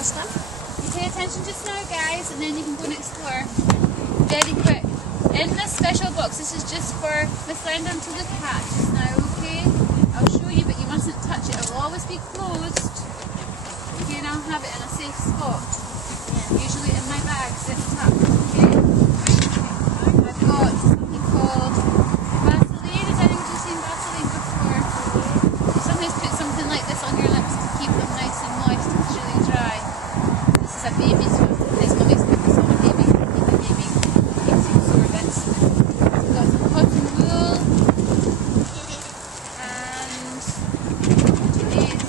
this time? You pay attention just now, guys, and then you can go and explore. Very quick. In this special box, this is just for Miss Landon to look at just now, okay? I'll show you, but you mustn't touch it. It will always be closed. Okay, and I'll have it in a safe spot. Usually in my bag, zipped up, okay? I've got something called Vaseline. Has anyone seen Vaseline before? You sometimes put something like this on your lips to keep them nice and moist and really dry. This is a baby's one. Nice mummy's put this on a baby to keep the baby keeps some sore bits. I've got some cotton wool and today's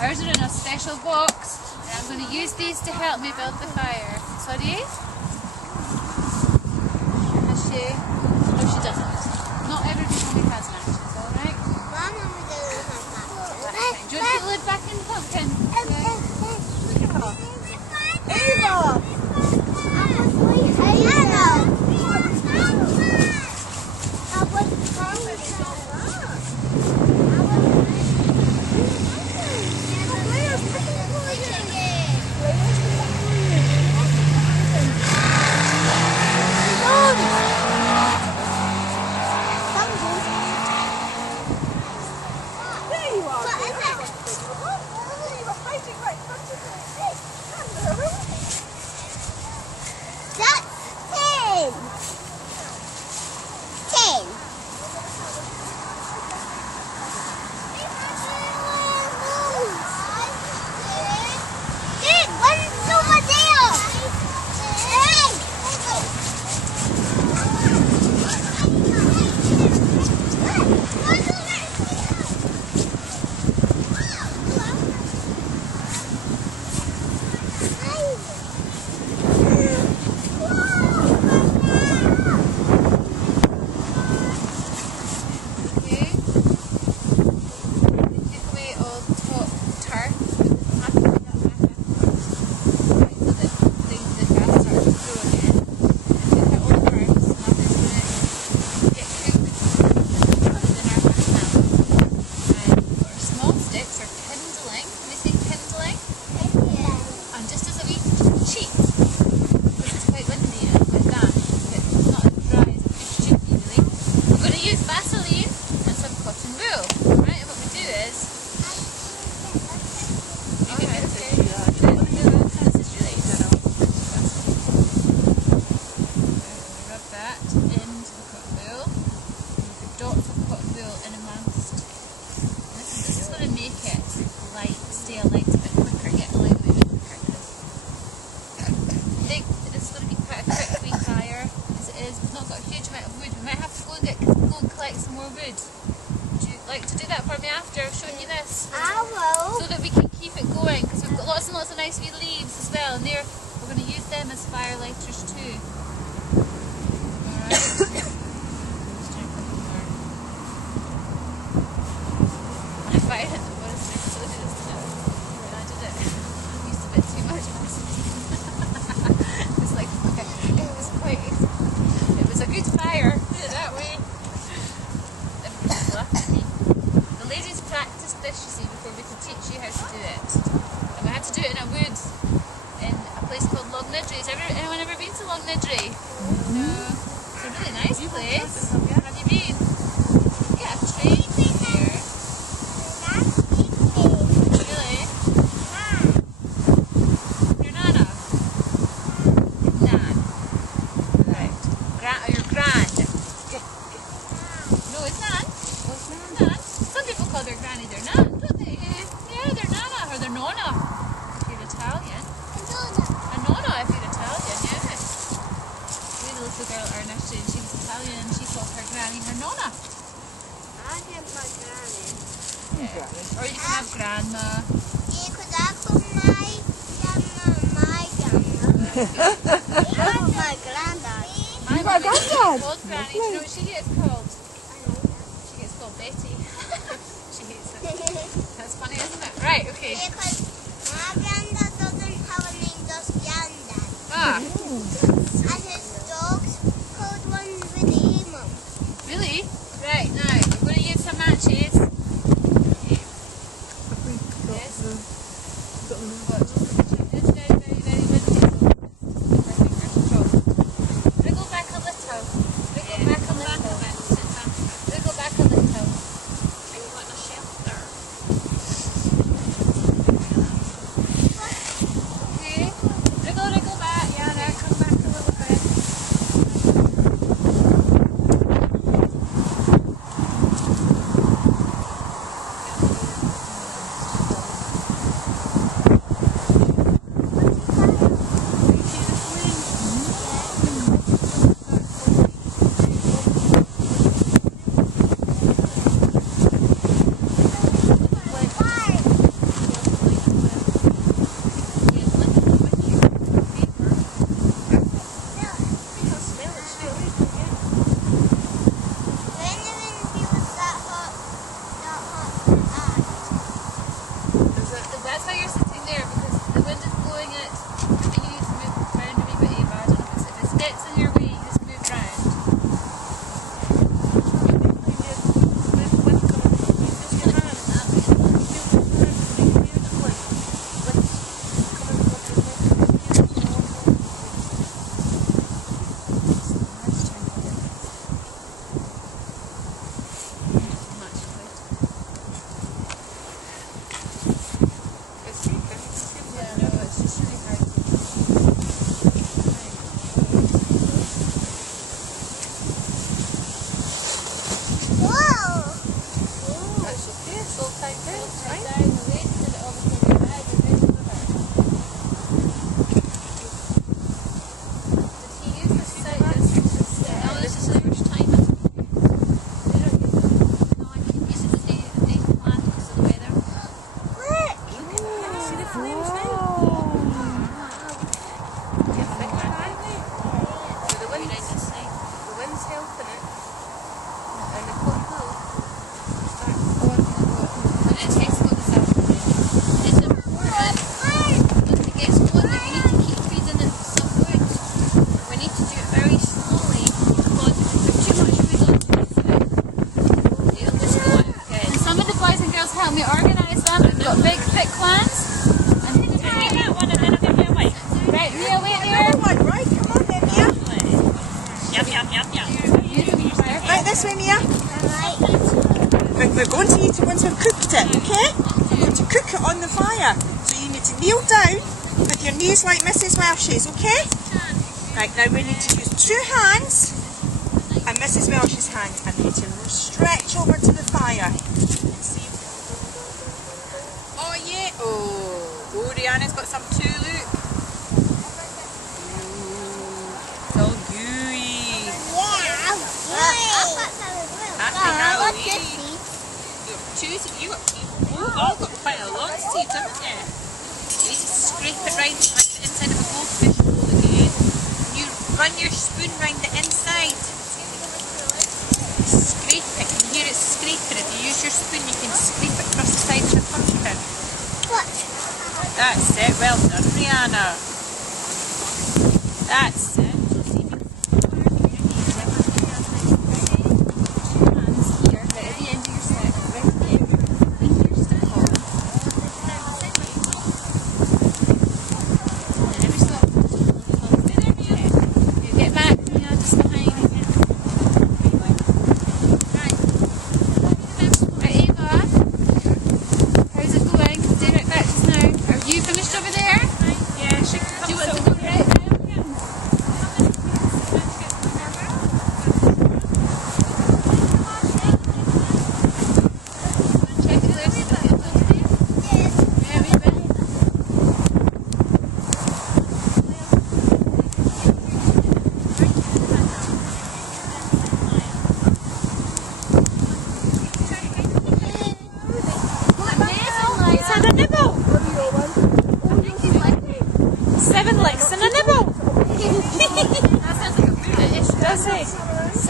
ours are in a special box, and I'm going to use these to help me build the fire. Sorry? Has she? No, she doesn't. Not every mommy has matches, alright? My mommy doesn't have matches. Do you want to put the lid back in the pumpkin? Ava! To do that for me after I've shown you this. I will. So that we can keep it going, because we've got lots and lots of nice wee leaves as well, and we're going to use them as fire lighters too. Alright. Let's try a couple more. I fired it the most, I so did this too. When I did it, I used a bit too much. It was like, it was a good fire, put it that way. Everybody's laughing at me. The ladies practiced this, you see, before we could teach you how to do it. And we had to do it in a wood in a place called Lognidry. Has anyone ever been to Lognidry? No. It's a really nice place. Have you been? Yeah, a train here. Really? Your nana? Nan. Right. Your grand. No, it's Nan. Nan. Some people call their granny their nan, don't they? Yeah, their nana or their nonna if you're Italian. A nonna if you're Italian, yeah. We had a little girl at our nursery and she was Italian and she called her granny her nonna. I get my granny. Yeah. Or you can have grandma. Yeah, because I call my grandma I'm my granddad. You got a granddad? Old Granny. Do you know what she gets called? She gets called Betty. She hates it. That's funny, isn't it? Right, okay. Because my granddad doesn't have a name, just granddad. Ah, And his dog's called one with the mum. really? Right, now, we're going to use some matches. Yes. It's very, very, very windy. Wriggle back a little. Wriggle back a little. Wriggle back a little. I want a shelter. Okay. Wriggle back. Yeah, there. Come back a little bit. That's why you're sitting there, because the wind is blowing it. You need to move around a wee bit, Eva. I don't know if it gets in your way, you just move round. Help me organise them. We've got big, thick ones. And then that one, and then I'll give you a wait. Right, Mia, wait there. Right, come on then, Mia. Yum. Right, this way, Mia. We're going to eat it once we've cooked it, okay? We're going to cook it on the fire. So you need to kneel down with your knees like Mrs. Welsh's, okay? Right, now we need to use 2 hands and Mrs. Welsh's hand, and we need to stretch over to the fire. Oh yeah, oh, Rihanna's got some too, look. It's all gooey. Happy Halloween. You got teeth. You've all got quite a lot of teeth, haven't you? You need to scrape it round like the inside of a goldfish bowl again. You run your spoon round the inside. Scrape it. You can hear it scraping. If you use your spoon, you can scrape it across the side of the pumpkin. What? That's it. Well done, Rihanna. That's it.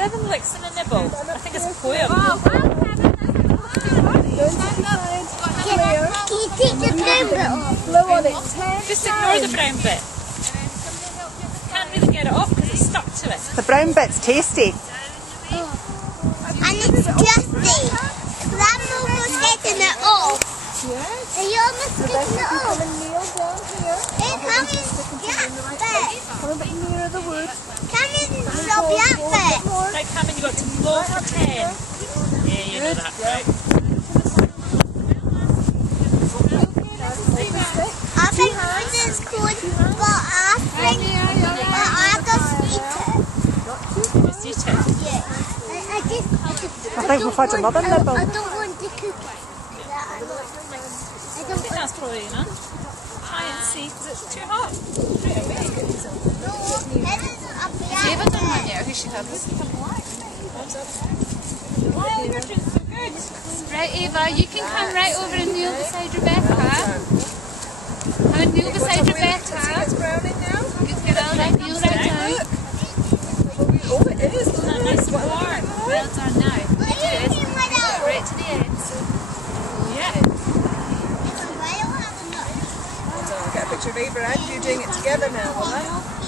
7 licks and a nibble. I think it's a poem. Oh, well, Kevin, Can you take the brown bit off? Blue on it 10 Just ignore the brown bit. Can't really get it off because it's stuck to it. The brown bit's tasty. And it's dusty. Grandma was getting it off. Yes. Are you almost getting it off? Come and kneel down here. Hey, come and get it. Come a bit nearer the wood. Come and stop that bit. Right, Cameron, you got to blow for 10. Yeah, you know that, right? I think this is good, but I just eat it. Just eat it. Yeah. I think we've had another nibble. I don't want to cook it. I think that's probably enough. Try and see, because it's too hot. Eva done one yet, who she has? Wow, you're doing so good. Right, Eva, you can come right over and kneel beside Rebecca. Come and kneel beside Rebecca. It's browning now. Good girl, right, kneel right down. Oh, it is. Isn't that nice and warm? Well done now. Right to the end. Yeah. Get a picture of Eva and you doing it together now, will I?